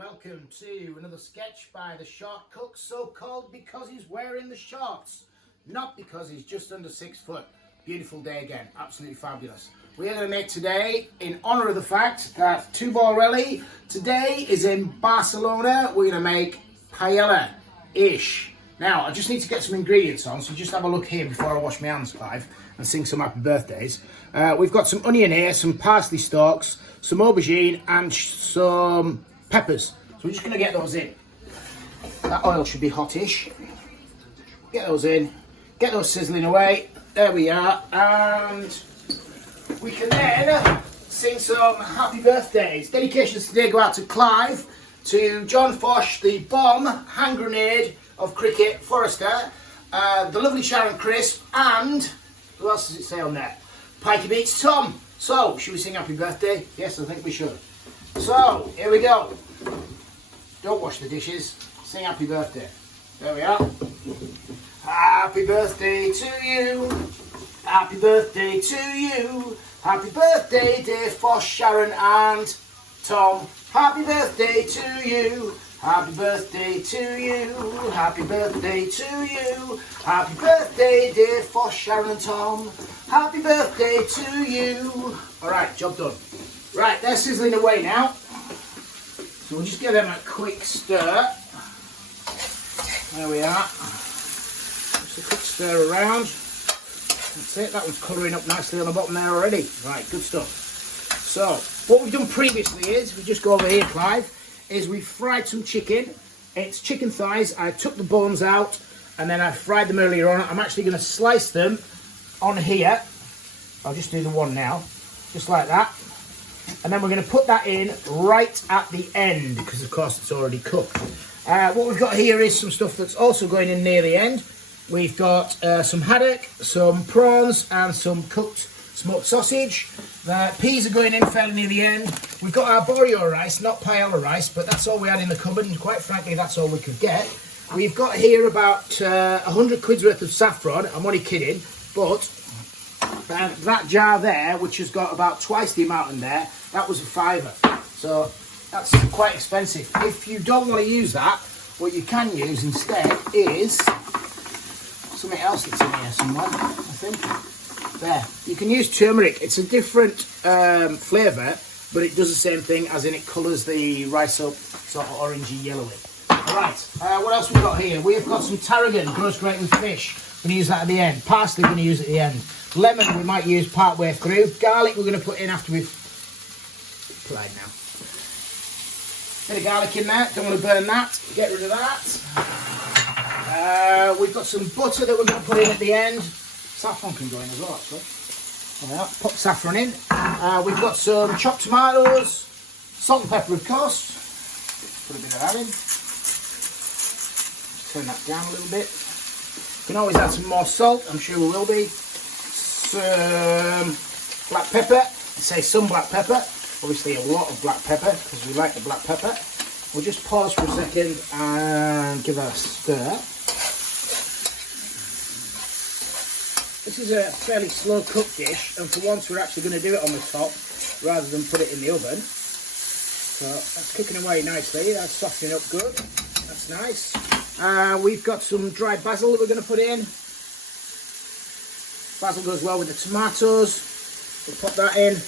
welcome to another sketch by the short cook, so called because he's wearing the shorts, not because he's just under 6 foot. Beautiful day again, absolutely fabulous. We are going to make today, in honour of the fact that Paellaish today is in Barcelona, we're going to make Paellaish. Now, I just need to get some ingredients on, so just have a look here before I wash my hands, Clive, and sing some happy birthdays. We've got some onion here, some parsley stalks, some aubergine, and some peppers. So we're just going to get those in. That oil should be hottish. Get those in, get those sizzling away. There we are, and we can then sing some happy birthdays. Dedications today go out to Clive, to John Fosh, the bomb, hand grenade of cricket, Forrester, the lovely Sharon Crisp, and who else does it say on there? Pikey Beats Tom. So, should we sing happy birthday? Yes, I think we should. So, here we go. Don't wash the dishes, sing happy birthday. There we are. Happy birthday to you. Happy birthday to you. Happy birthday, dear Fosh, Sharon and Tom. Happy birthday to you. Happy birthday to you. Happy birthday to you. Happy birthday, dear Fosh, Sharon and Tom. Happy birthday to you. Alright, job done. Right, they're sizzling away now. So we'll just give them a quick stir. There we are. Just a quick stir around. That's it, that one's colouring up nicely on the bottom there already. Right, good stuff. So, what we've done previously is, we just go over here, Clive, is we fried some chicken. It's chicken thighs. I took the bones out and then I fried them earlier on. I'm actually going to slice them on here. I'll just do the one now, just like that. And then we're going to put that in right at the end because, of course, it's already cooked. What we've got here is some stuff that's also going in near the end. We've got some haddock, some prawns, and some cooked smoked sausage. The peas are going in fairly near the end. We've got our borio rice, not paella rice, but that's all we had in the cupboard, and quite frankly, that's all we could get. We've got here about 100 quid's worth of saffron. I'm only kidding, but that jar there, which has got about twice the amount in there, that was a £5. So that's quite expensive. If you don't want to use that, what you can use instead is something else that's in here somewhere, I think. There. You can use turmeric. It's a different flavour, but it does the same thing, as in it colours the rice up sort of orangey yellowy. Alright, what else we've got here? We've got some tarragon, grows great with fish. We're going to use that at the end. Parsley we're going to use at the end. Lemon we might use part way through. Garlic we're going to put in after we've applied now. Bit of garlic in there, don't want to burn that. Get rid of that. We've got some butter that we're going to put in at the end. Saffron can go in as well, actually. Well, pop saffron in. We've got some chopped tomatoes, salt and pepper, of course. Put a bit of that in. Turn that down a little bit. You can always add some more salt, I'm sure we will be. Some black pepper. I say some black pepper. Obviously a lot of black pepper, because we like the black pepper. We'll just pause for a second and give that a stir. This is a fairly slow cooked dish, and for once we're actually going to do it on the top rather than put it in the oven. So that's cooking away nicely, that's softening up good, that's nice. We've got some dried basil that we're going to put in. Basil goes well with the tomatoes, we'll pop that in.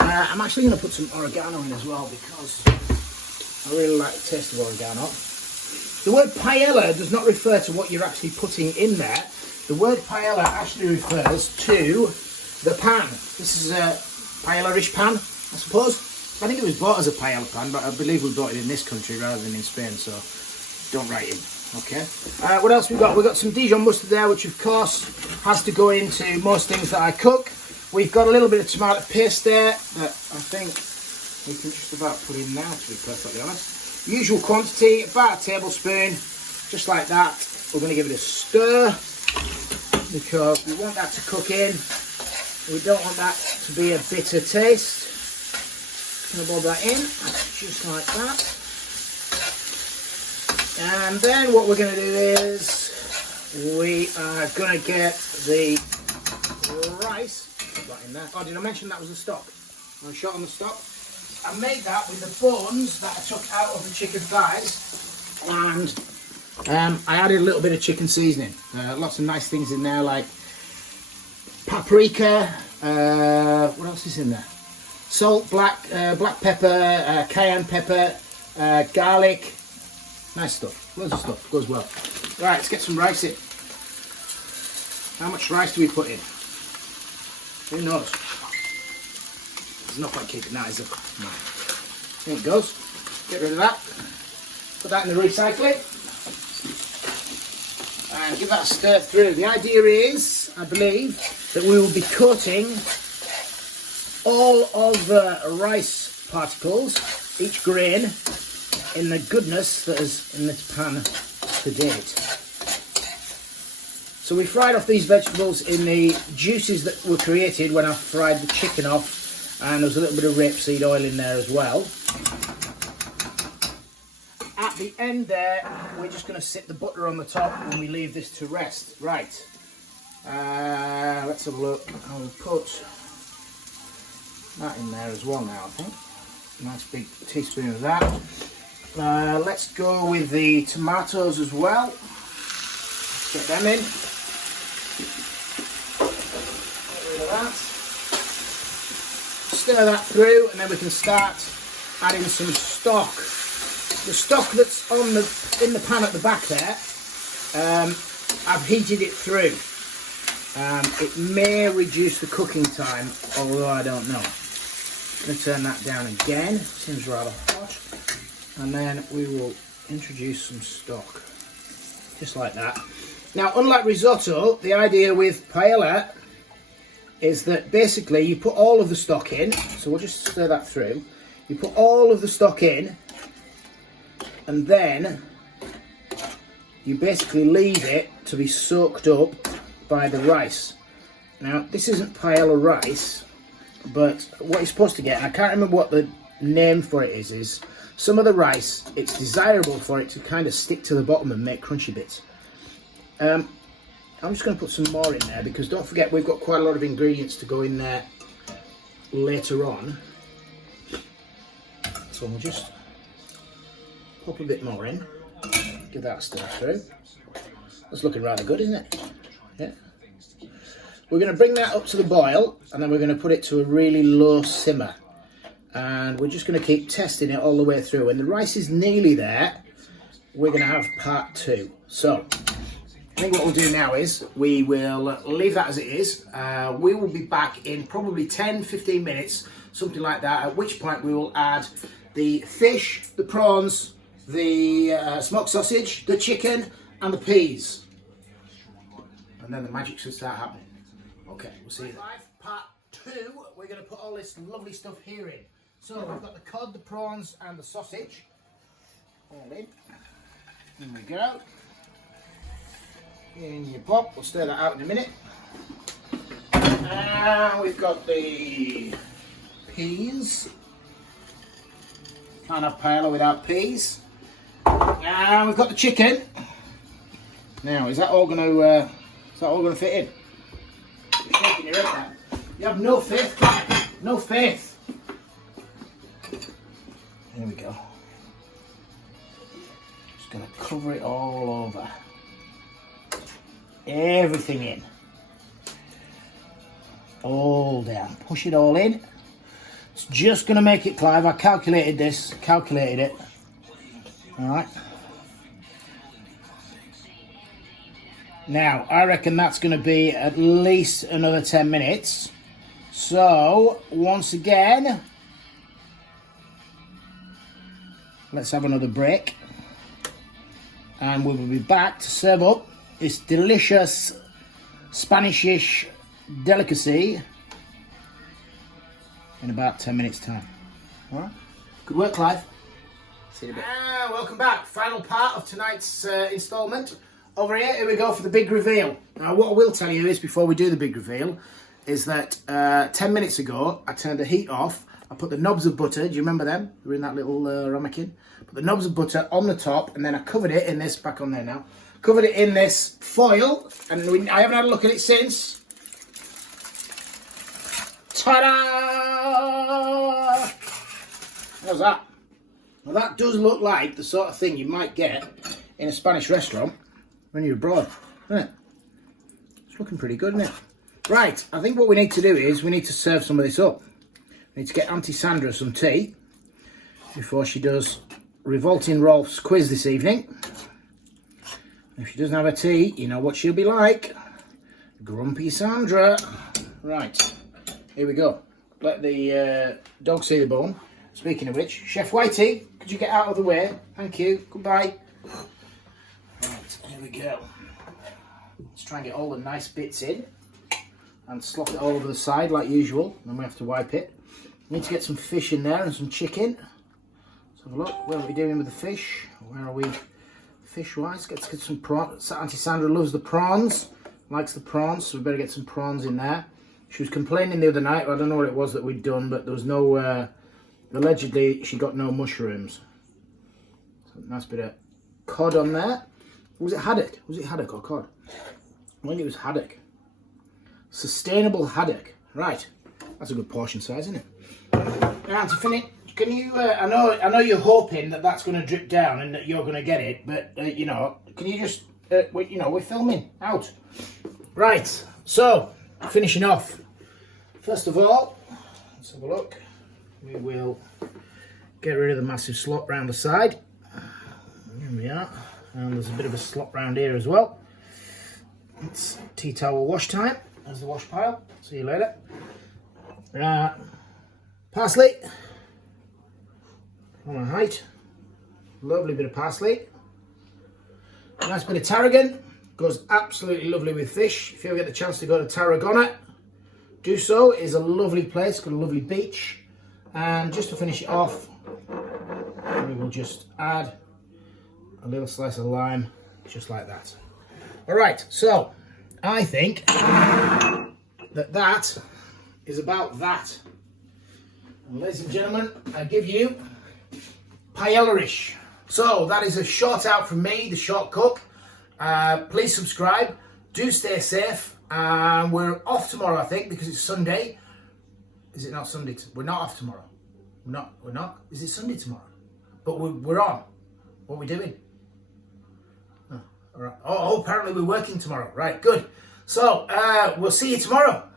I'm actually going to put some oregano in as well because I really like the taste of oregano. The word paella does not refer to what you're actually putting in there. The word paella actually refers to the pan. This is a Paellaish pan, I suppose. I think it was bought as a paella pan, but I believe we bought it in this country rather than in Spain, so don't write in. Okay. What else we got? We've got some Dijon mustard there, which of course has to go into most things that I cook. We've got a little bit of tomato paste there that I think we can just about put in now, to be perfectly honest. Usual quantity, about a tablespoon, just like that. We're going to give it a stir, because we want that to cook in. We don't want that to be a bitter taste. Going to bob that in, just like that. And then what we're going to do is we are going to get the rice. Put that in there. Oh, did I mention that was the stock? Want a shot on the stock? I made that with the bones that I took out of the chicken thighs, and I added a little bit of chicken seasoning. Lots of nice things in there like paprika, what else is in there? Salt, black pepper, cayenne pepper, garlic. Nice stuff, loads of stuff, goes well. Right, let's get some rice in. How much rice do we put in? Who knows? There's no point keeping that, is there? No. There it goes. Get rid of that. Put that in the recycling. And give that a stir through. The idea is, I believe, that we will be coating all of the rice particles, each grain, in the goodness that is in this pan to date. So we fried off these vegetables in the juices that were created when I fried the chicken off, and there was a little bit of rapeseed oil in there as well. At the end there, we're just going to sit the butter on the top and we leave this to rest. Right, let's have a look. I'll put that in there as well now, I think. Nice big teaspoon of that. Let's go with the tomatoes as well. Let's get them in. Get rid of that. Stir that through, and then we can start adding some stock. The stock that's in the pan at the back there, I've heated it through. It may reduce the cooking time, although I don't know. I'm going to turn that down again. Seems rather hot. And then we will introduce some stock, just like that. Now, unlike risotto, the idea with paella is that basically you put all of the stock in, so we'll just stir that through. You put all of the stock in, and then you basically leave it to be soaked up by the rice. Now, this isn't paella rice, but what you're supposed to get, and I can't remember what the name for it is some of the rice, it's desirable for it to kind of stick to the bottom and make crunchy bits. I'm just going to put some more in there, because don't forget we've got quite a lot of ingredients to go in there later on. So we'll just pop a bit more in, give that a stir through. That's looking rather good, isn't it? Yeah. We're going to bring that up to the boil, and then we're going to put it to a really low simmer. And we're just going to keep testing it all the way through. When the rice is nearly there, we're going to have part two. So, I think what we'll do now is we will leave that as it is. We will be back in probably 10-15 minutes, something like that, at which point we will add the fish, the prawns, the smoked sausage, the chicken, and the peas. And then the magic should start happening. Okay, we'll see you then. Part two, we're going to put all this lovely stuff here in. So we've got the cod, the prawns, and the sausage. All in. There we go. In your pot. We'll stir that out in a minute. And we've got the peas. Can't have paella without peas. And we've got the chicken. Now, is that all going to fit in? You're shaking your head now. You have no faith, Clive. No faith. There we go. Just going to cover it all over. Everything in. All down. Push it all in. It's just going to make it, Clive. I calculated this. Calculated it. Alright. Now, I reckon that's going to be at least another 10 minutes. So, once again, let's have another break. And we will be back to serve up this delicious Spanish-ish delicacy in about 10 minutes' time. Alright? Good work, Clive. See you in a bit. Welcome back. Final part of tonight's instalment. Over here we go for the big reveal. Now, what I will tell you is, before we do the big reveal, is that 10 minutes ago, I turned the heat off. I put the knobs of butter, do you remember them? They were in that little ramekin. Put the knobs of butter on the top, and then I covered it in this, back on there now, covered it in this foil, and I haven't had a look at it since. Ta-da! How's that? Well, that does look like the sort of thing you might get in a Spanish restaurant when you're abroad, doesn't it? It's looking pretty good, isn't it? Right, I think what we need to do is we need to serve some of this up. We need to get Auntie Sandra some tea before she does Revolting Rolf's quiz this evening. If she doesn't have a tea, you know what she'll be like. Grumpy Sandra. Right, here we go. Let the dog see the bone. Speaking of which, Chef Whitey, could you get out of the way? Thank you. Goodbye. Right, here we go. Let's try and get all the nice bits in and slop it all over the side like usual. Then we have to wipe it. We need to get some fish in there and some chicken. Let's have a look. Where are we doing with the fish? Where are we fish-wise? Let's get some prawns. Auntie Sandra loves the prawns, likes the prawns, so we better get some prawns in there. She was complaining the other night, I don't know what it was that we'd done, but there was no, allegedly she got no mushrooms. So nice bit of cod on there. Was it haddock? Was it haddock or cod? I think it was haddock. Sustainable haddock. Right, that's a good portion size, isn't it? Now to finish, can you? I know you're hoping that that's going to drip down and that you're going to get it, but you know, can you just? You know, we're filming out. Right. So finishing off. First of all, let's have a look. We will get rid of the massive slop round the side. Here we are. And there's a bit of a slop round here as well. It's tea towel wash time. There's the wash pile. See you later. Parsley. On a height. Lovely bit of parsley. Nice bit of tarragon. Goes absolutely lovely with fish. If you ever get the chance to go to Tarragona, do so. It is a lovely place. Got a lovely beach. And just to finish it off, we will just add a little slice of lime, just like that. All right, so I think that is about that. And ladies and gentlemen, I give you Paellaish. So that is a shout out from me, the Short Cook. Please subscribe. Do stay safe. We're off tomorrow, I think, because it's Sunday. Is it not Sunday? We're not off tomorrow. We're not. Is it Sunday tomorrow? But we're on. What are we doing? Oh, all right. Oh, apparently we're working tomorrow. Right, good. So we'll see you tomorrow.